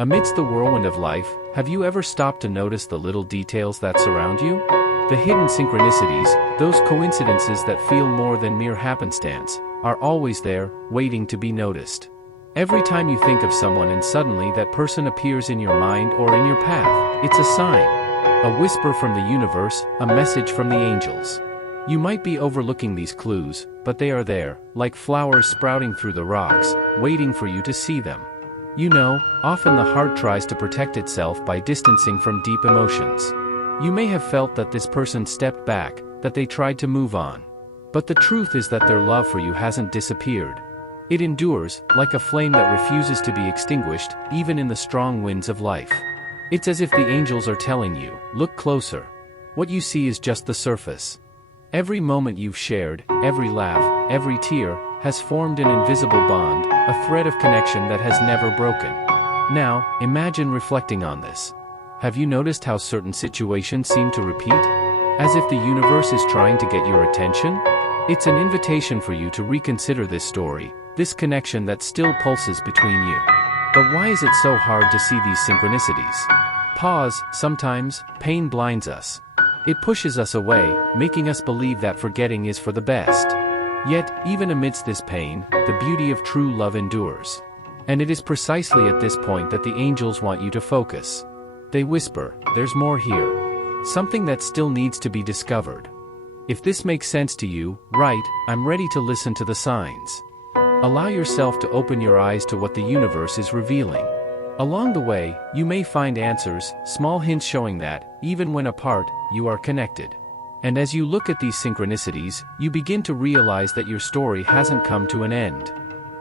Amidst the whirlwind of life, have you ever stopped to notice the little details that surround you? The hidden synchronicities, those coincidences that feel more than mere happenstance, are always there, waiting to be noticed. Every time you think of someone and suddenly that person appears in your mind or in your path, it's a sign. A whisper from the universe, a message from the angels. You might be overlooking these clues, but they are there, like flowers sprouting through the rocks, waiting for you to see them. You know, often the heart tries to protect itself by distancing from deep emotions. You may have felt that this person stepped back, that they tried to move on. But the truth is that their love for you hasn't disappeared. It endures, like a flame that refuses to be extinguished, even in the strong winds of life. It's as if the angels are telling you, look closer. What you see is just the surface. Every moment you've shared, every laugh, every tear, has formed an invisible bond, a thread of connection that has never broken. Now, imagine reflecting on this. Have you noticed how certain situations seem to repeat? As if the universe is trying to get your attention? It's an invitation for you to reconsider this story, this connection that still pulses between you. But why is it so hard to see these synchronicities? Pause. Sometimes, pain blinds us. It pushes us away, making us believe that forgetting is for the best. Yet, even amidst this pain, the beauty of true love endures. And it is precisely at this point that the angels want you to focus. They whisper, there's more here. Something that still needs to be discovered. If this makes sense to you, right, I'm ready to listen to the signs. Allow yourself to open your eyes to what the universe is revealing. Along the way, you may find answers, small hints showing that, even when apart, you are connected. And as you look at these synchronicities, you begin to realize that your story hasn't come to an end.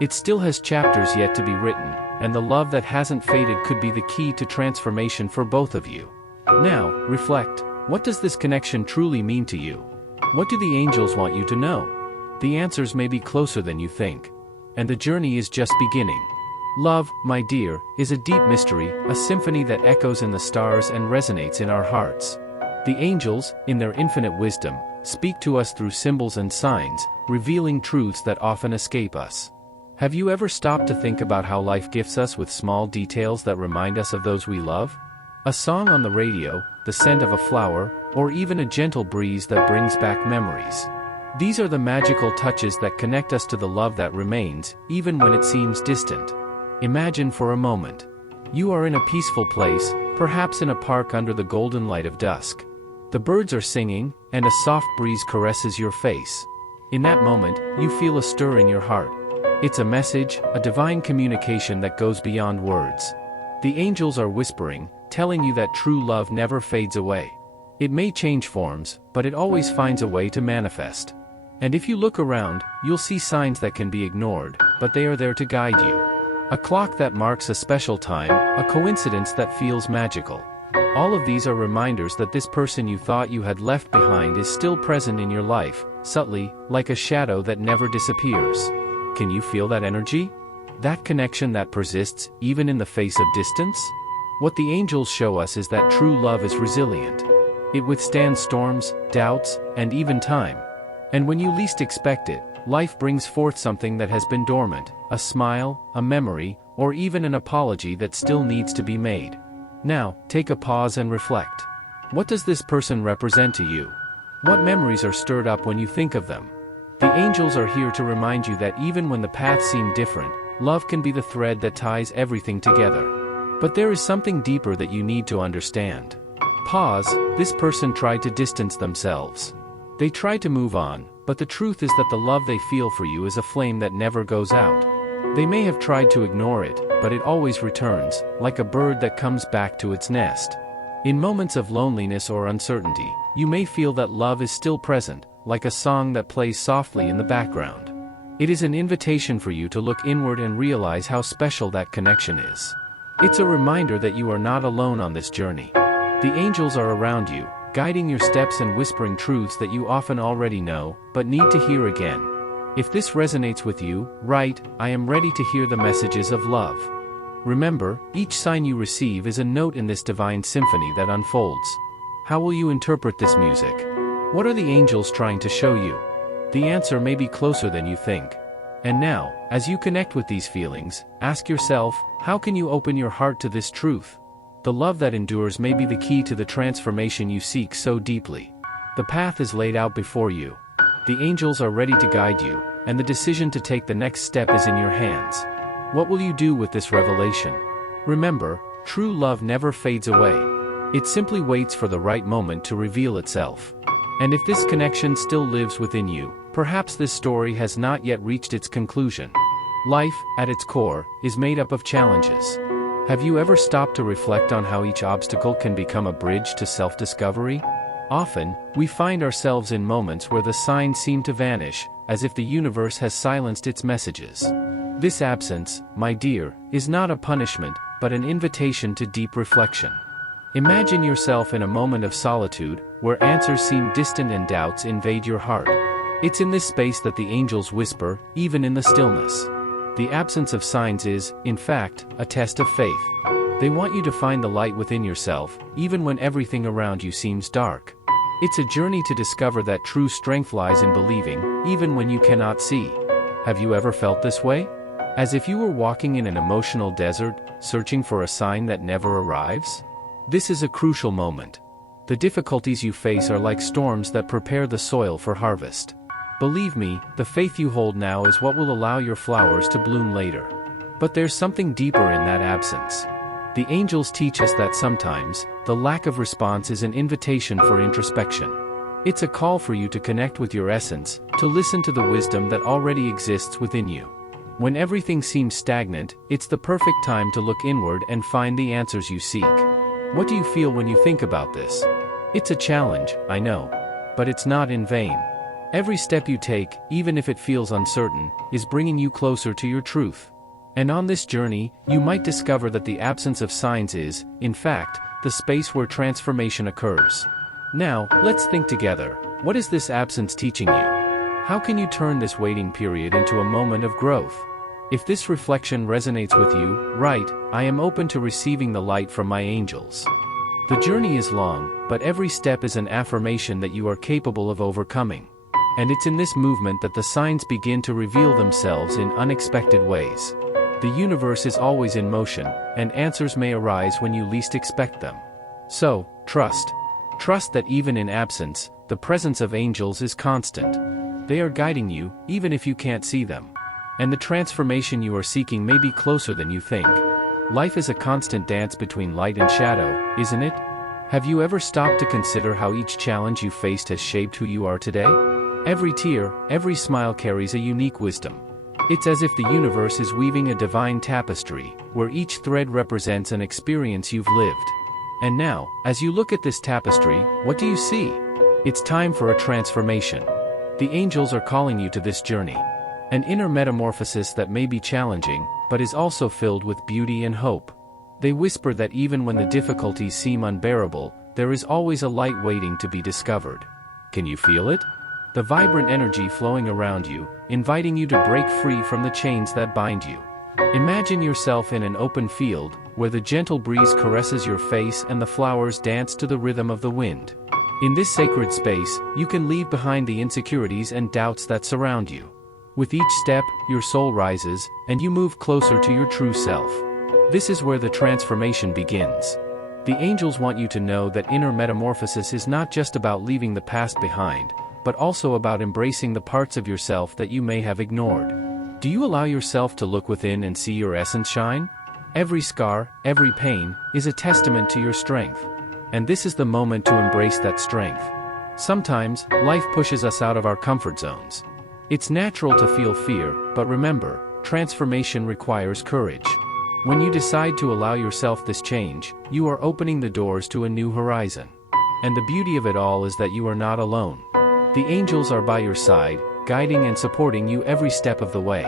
It still has chapters yet to be written, and the love that hasn't faded could be the key to transformation for both of you. Now, reflect. What does this connection truly mean to you? What do the angels want you to know? The answers may be closer than you think. And the journey is just beginning. Love, my dear, is a deep mystery, a symphony that echoes in the stars and resonates in our hearts. The angels, in their infinite wisdom, speak to us through symbols and signs, revealing truths that often escape us. Have you ever stopped to think about how life gifts us with small details that remind us of those we love? A song on the radio, the scent of a flower, or even a gentle breeze that brings back memories. These are the magical touches that connect us to the love that remains, even when it seems distant. Imagine for a moment. You are in a peaceful place, perhaps in a park under the golden light of dusk. The birds are singing, and a soft breeze caresses your face. In that moment, you feel a stir in your heart. It's a message, a divine communication that goes beyond words. The angels are whispering, telling you that true love never fades away. It may change forms, but it always finds a way to manifest. And if you look around, you'll see signs that can be ignored, but they are there to guide you. A clock that marks a special time, a coincidence that feels magical. All of these are reminders that this person you thought you had left behind is still present in your life, subtly, like a shadow that never disappears. Can you feel that energy? That connection that persists, even in the face of distance? What the angels show us is that true love is resilient. It withstands storms, doubts, and even time. And when you least expect it, life brings forth something that has been dormant, a smile, a memory, or even an apology that still needs to be made. Now, take a pause and reflect. What does this person represent to you? What memories are stirred up when you think of them? The angels are here to remind you that even when the paths seem different, love can be the thread that ties everything together. But there is something deeper that you need to understand. Pause. This person tried to distance themselves. They tried to move on, but the truth is that the love they feel for you is a flame that never goes out. They may have tried to ignore it, but it always returns, like a bird that comes back to its nest. In moments of loneliness or uncertainty, you may feel that love is still present, like a song that plays softly in the background. It is an invitation for you to look inward and realize how special that connection is. It's a reminder that you are not alone on this journey. The angels are around you, guiding your steps and whispering truths that you often already know, but need to hear again. If this resonates with you, write, I am ready to hear the messages of love. Remember, each sign you receive is a note in this divine symphony that unfolds. How will you interpret this music? What are the angels trying to show you? The answer may be closer than you think. And now, as you connect with these feelings, ask yourself, how can you open your heart to this truth? The love that endures may be the key to the transformation you seek so deeply. The path is laid out before you. The angels are ready to guide you, and the decision to take the next step is in your hands. What will you do with this revelation? Remember, true love never fades away. It simply waits for the right moment to reveal itself. And if this connection still lives within you, perhaps this story has not yet reached its conclusion. Life, at its core, is made up of challenges. Have you ever stopped to reflect on how each obstacle can become a bridge to self-discovery? Often, we find ourselves in moments where the signs seem to vanish, as if the universe has silenced its messages. This absence, my dear, is not a punishment, but an invitation to deep reflection. Imagine yourself in a moment of solitude, where answers seem distant and doubts invade your heart. It's in this space that the angels whisper, even in the stillness. The absence of signs is, in fact, a test of faith. They want you to find the light within yourself, even when everything around you seems dark. It's a journey to discover that true strength lies in believing, even when you cannot see. Have you ever felt this way? As if you were walking in an emotional desert, searching for a sign that never arrives? This is a crucial moment. The difficulties you face are like storms that prepare the soil for harvest. Believe me, the faith you hold now is what will allow your flowers to bloom later. But there's something deeper in that absence. The angels teach us that sometimes, the lack of response is an invitation for introspection. It's a call for you to connect with your essence, to listen to the wisdom that already exists within you. When everything seems stagnant, it's the perfect time to look inward and find the answers you seek. What do you feel when you think about this? It's a challenge, I know. But it's not in vain. Every step you take, even if it feels uncertain, is bringing you closer to your truth. And on this journey, you might discover that the absence of signs is, in fact, the space where transformation occurs. Now, let's think together. What is this absence teaching you? How can you turn this waiting period into a moment of growth? If this reflection resonates with you, write, I am open to receiving the light from my angels. The journey is long, but every step is an affirmation that you are capable of overcoming. And it's in this movement that the signs begin to reveal themselves in unexpected ways. The universe is always in motion, and answers may arise when you least expect them. So, trust. Trust that even in absence, the presence of angels is constant. They are guiding you, even if you can't see them. And the transformation you are seeking may be closer than you think. Life is a constant dance between light and shadow, isn't it? Have you ever stopped to consider how each challenge you faced has shaped who you are today? Every tear, every smile carries a unique wisdom. It's as if the universe is weaving a divine tapestry, where each thread represents an experience you've lived. And now, as you look at this tapestry, what do you see? It's time for a transformation. The angels are calling you to this journey. An inner metamorphosis that may be challenging, but is also filled with beauty and hope. They whisper that even when the difficulties seem unbearable, there is always a light waiting to be discovered. Can you feel it? The vibrant energy flowing around you, inviting you to break free from the chains that bind you. Imagine yourself in an open field, where the gentle breeze caresses your face and the flowers dance to the rhythm of the wind. In this sacred space, you can leave behind the insecurities and doubts that surround you. With each step, your soul rises, and you move closer to your true self. This is where the transformation begins. The angels want you to know that inner metamorphosis is not just about leaving the past behind, but also about embracing the parts of yourself that you may have ignored. Do you allow yourself to look within and see your essence shine? Every scar, every pain, is a testament to your strength. And this is the moment to embrace that strength. Sometimes, life pushes us out of our comfort zones. It's natural to feel fear, but remember, transformation requires courage. When you decide to allow yourself this change, you are opening the doors to a new horizon. And the beauty of it all is that you are not alone. The angels are by your side, guiding and supporting you every step of the way.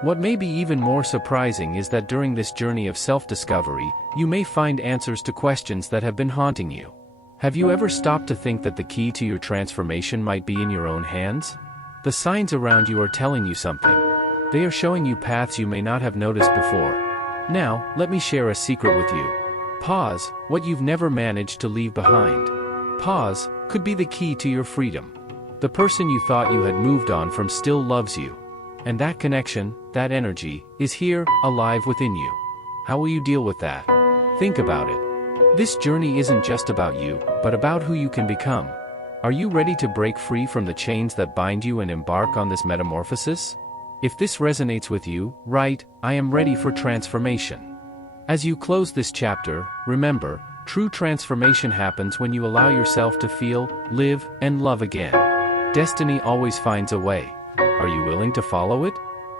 What may be even more surprising is that during this journey of self-discovery, you may find answers to questions that have been haunting you. Have you ever stopped to think that the key to your transformation might be in your own hands? The signs around you are telling you something. They are showing you paths you may not have noticed before. Now, let me share a secret with you. Pause, what you've never managed to leave behind. Pause could be the key to your freedom. The person you thought you had moved on from still loves you. And that connection, that energy, is here, alive within you. How will you deal with that? Think about it. This journey isn't just about you, but about who you can become. Are you ready to break free from the chains that bind you and embark on this metamorphosis? If this resonates with you, write, "I am ready for transformation." As you close this chapter, remember, true transformation happens when you allow yourself to feel, live, and love again. Destiny always finds a way. Are you willing to follow it?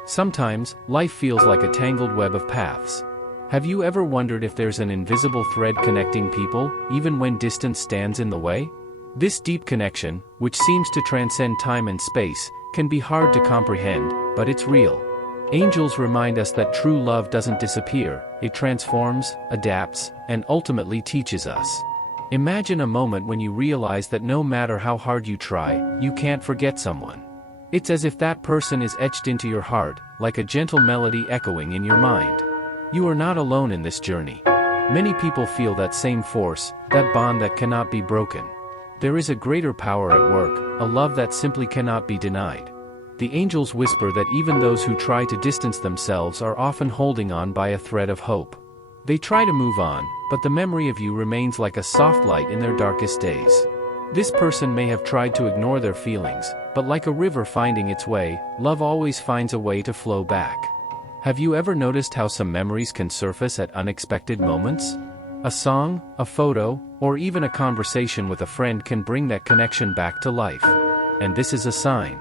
Sometimes, life feels like a tangled web of paths. Have you ever wondered if there's an invisible thread connecting people, even when distance stands in the way? This deep connection, which seems to transcend time and space, can be hard to comprehend, but it's real. Angels remind us that true love doesn't disappear, it transforms, adapts, and ultimately teaches us. Imagine a moment when you realize that no matter how hard you try, you can't forget someone. It's as if that person is etched into your heart, like a gentle melody echoing in your mind. You are not alone in this journey. Many people feel that same force, that bond that cannot be broken. There is a greater power at work, a love that simply cannot be denied. The angels whisper that even those who try to distance themselves are often holding on by a thread of hope. They try to move on, but the memory of you remains like a soft light in their darkest days. This person may have tried to ignore their feelings, but like a river finding its way, love always finds a way to flow back. Have you ever noticed how some memories can surface at unexpected moments? A song, a photo, or even a conversation with a friend can bring that connection back to life. And this is a sign.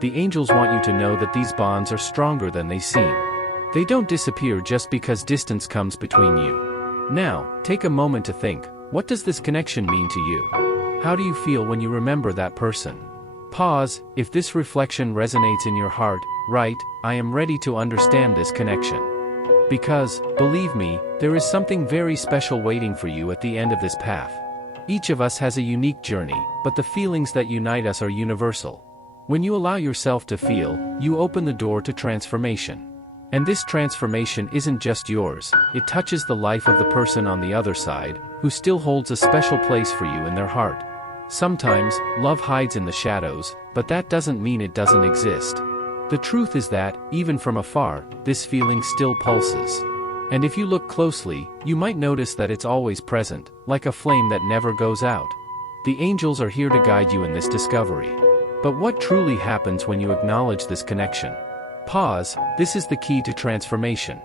The angels want you to know that these bonds are stronger than they seem. They don't disappear just because distance comes between you. Now, take a moment to think, what does this connection mean to you? How do you feel when you remember that person? Pause. If this reflection resonates in your heart, write, "I am ready to understand this connection." Because, believe me, there is something very special waiting for you at the end of this path. Each of us has a unique journey, but the feelings that unite us are universal. When you allow yourself to feel, you open the door to transformation. And this transformation isn't just yours, it touches the life of the person on the other side, who still holds a special place for you in their heart. Sometimes, love hides in the shadows, but that doesn't mean it doesn't exist. The truth is that, even from afar, this feeling still pulses. And if you look closely, you might notice that it's always present, like a flame that never goes out. The angels are here to guide you in this discovery. But what truly happens when you acknowledge this connection? Pause. This is the key to transformation.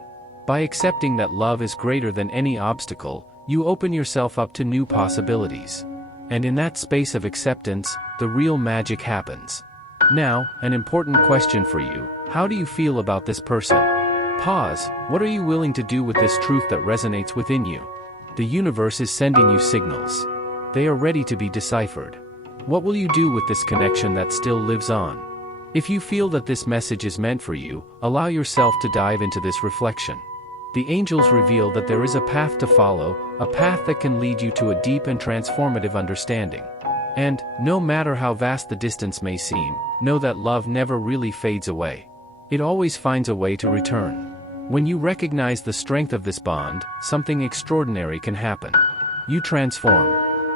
By accepting that love is greater than any obstacle, you open yourself up to new possibilities. And in that space of acceptance, the real magic happens. Now, an important question for you. How do you feel about this person? Pause. What are you willing to do with this truth that resonates within you? The universe is sending you signals. They are ready to be deciphered. What will you do with this connection that still lives on? If you feel that this message is meant for you, allow yourself to dive into this reflection. The angels reveal that there is a path to follow, a path that can lead you to a deep and transformative understanding. And, no matter how vast the distance may seem, know that love never really fades away. It always finds a way to return. When you recognize the strength of this bond, something extraordinary can happen. You transform.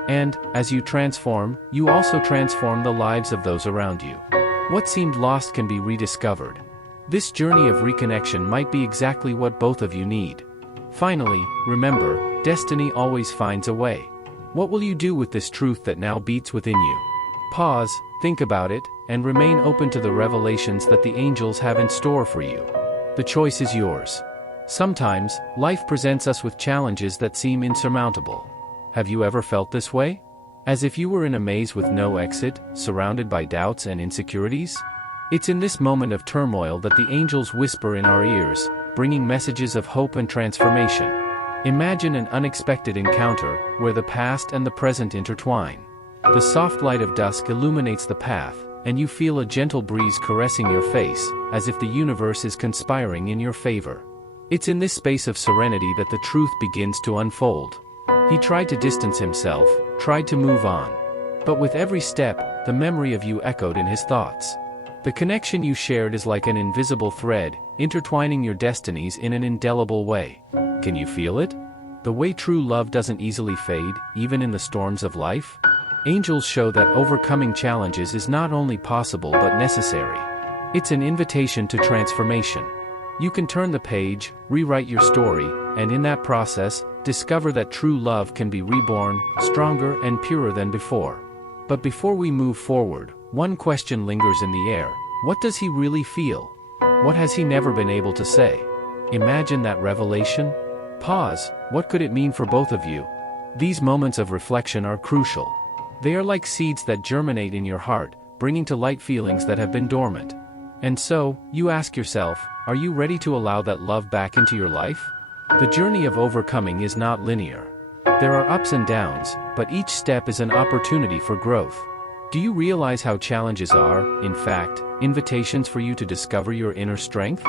And, as you transform, you also transform the lives of those around you. What seemed lost can be rediscovered. This journey of reconnection might be exactly what both of you need. Finally, remember, destiny always finds a way. What will you do with this truth that now beats within you? Pause, think about it, and remain open to the revelations that the angels have in store for you. The choice is yours. Sometimes, life presents us with challenges that seem insurmountable. Have you ever felt this way? As if you were in a maze with no exit, surrounded by doubts and insecurities? It's in this moment of turmoil that the angels whisper in our ears, bringing messages of hope and transformation. Imagine an unexpected encounter, where the past and the present intertwine. The soft light of dusk illuminates the path, and you feel a gentle breeze caressing your face, as if the universe is conspiring in your favor. It's in this space of serenity that the truth begins to unfold. He tried to distance himself, tried to move on. But with every step, the memory of you echoed in his thoughts. The connection you shared is like an invisible thread, intertwining your destinies in an indelible way. Can you feel it? The way true love doesn't easily fade, even in the storms of life? Angels show that overcoming challenges is not only possible but necessary. It's an invitation to transformation. You can turn the page, rewrite your story, and in that process, discover that true love can be reborn, stronger and purer than before. But before we move forward, one question lingers in the air. What does he really feel? What has he never been able to say? Imagine that revelation. Pause. What could it mean for both of you? These moments of reflection are crucial. They are like seeds that germinate in your heart, bringing to light feelings that have been dormant. And so, you ask yourself, are you ready to allow that love back into your life? The journey of overcoming is not linear. There are ups and downs, but each step is an opportunity for growth. Do you realize how challenges are, in fact, invitations for you to discover your inner strength?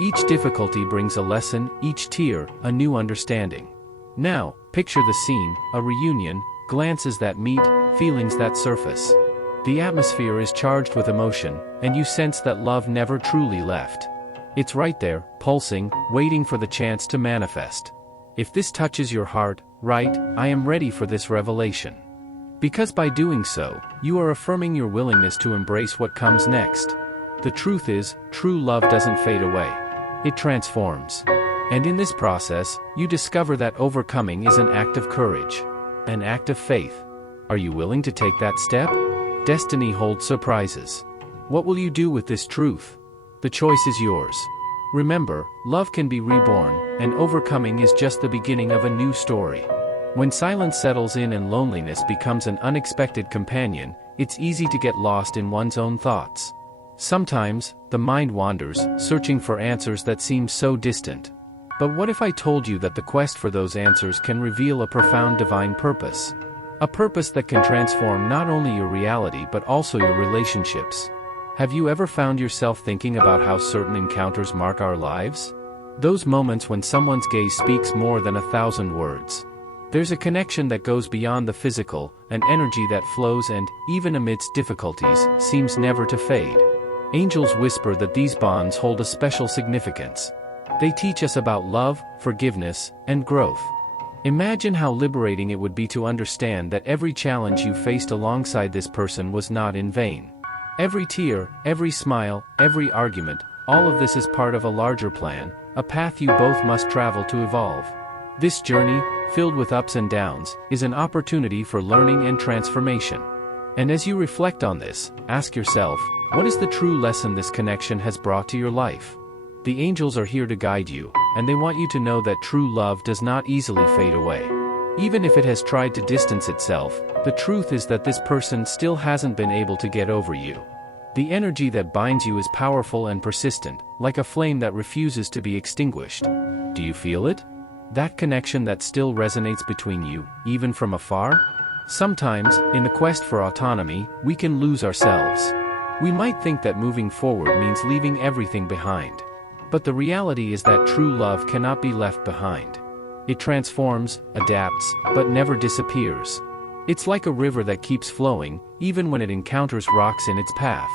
Each difficulty brings a lesson, each tear, a new understanding. Now, picture the scene, a reunion, glances that meet, feelings that surface. The atmosphere is charged with emotion, and you sense that love never truly left. It's right there, pulsing, waiting for the chance to manifest. If this touches your heart, right, I am ready for this revelation. Because by doing so, you are affirming your willingness to embrace what comes next. The truth is, true love doesn't fade away. It transforms. And in this process, you discover that overcoming is an act of courage. An act of faith. Are you willing to take that step? Destiny holds surprises. What will you do with this truth? The choice is yours. Remember, love can be reborn, and overcoming is just the beginning of a new story. When silence settles in and loneliness becomes an unexpected companion, it's easy to get lost in one's own thoughts. Sometimes, the mind wanders, searching for answers that seem so distant. But what if I told you that the quest for those answers can reveal a profound divine purpose? A purpose that can transform not only your reality but also your relationships. Have you ever found yourself thinking about how certain encounters mark our lives? Those moments when someone's gaze speaks more than 1,000 words. There's a connection that goes beyond the physical, an energy that flows and, even amidst difficulties, seems never to fade. Angels whisper that these bonds hold a special significance. They teach us about love, forgiveness, and growth. Imagine how liberating it would be to understand that every challenge you faced alongside this person was not in vain. Every tear, every smile, every argument, all of this is part of a larger plan, a path you both must travel to evolve. This journey, filled with ups and downs, is an opportunity for learning and transformation. And as you reflect on this, ask yourself, what is the true lesson this connection has brought to your life? The angels are here to guide you, and they want you to know that true love does not easily fade away. Even if it has tried to distance itself, the truth is that this person still hasn't been able to get over you. The energy that binds you is powerful and persistent, like a flame that refuses to be extinguished. Do you feel it? That connection that still resonates between you, even from afar? Sometimes, in the quest for autonomy, we can lose ourselves. We might think that moving forward means leaving everything behind. But the reality is that true love cannot be left behind. It transforms, adapts, but never disappears. It's like a river that keeps flowing, even when it encounters rocks in its path.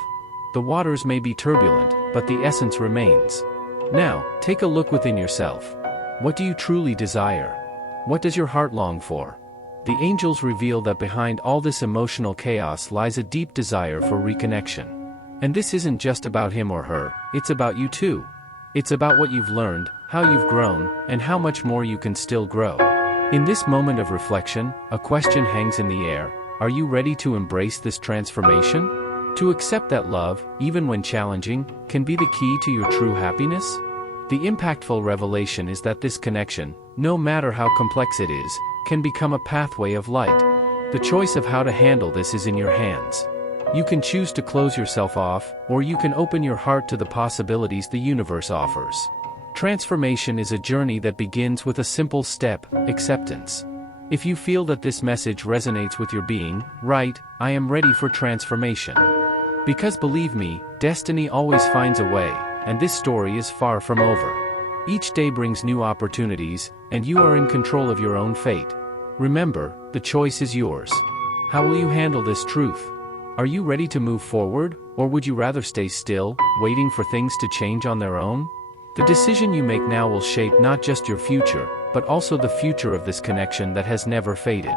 The waters may be turbulent, but the essence remains. Now, take a look within yourself. What do you truly desire? What does your heart long for? The angels reveal that behind all this emotional chaos lies a deep desire for reconnection. And this isn't just about him or her, it's about you too. It's about what you've learned, how you've grown, and how much more you can still grow. In this moment of reflection, a question hangs in the air. Are you ready to embrace this transformation? To accept that love, even when challenging, can be the key to your true happiness? The impactful revelation is that this connection, no matter how complex it is, can become a pathway of light. The choice of how to handle this is in your hands. You can choose to close yourself off, or you can open your heart to the possibilities the universe offers. Transformation is a journey that begins with a simple step, acceptance. If you feel that this message resonates with your being, right, I am ready for transformation. Because believe me, destiny always finds a way, and this story is far from over. Each day brings new opportunities, and you are in control of your own fate. Remember, the choice is yours. How will you handle this truth? Are you ready to move forward, or would you rather stay still, waiting for things to change on their own? The decision you make now will shape not just your future, but also the future of this connection that has never faded.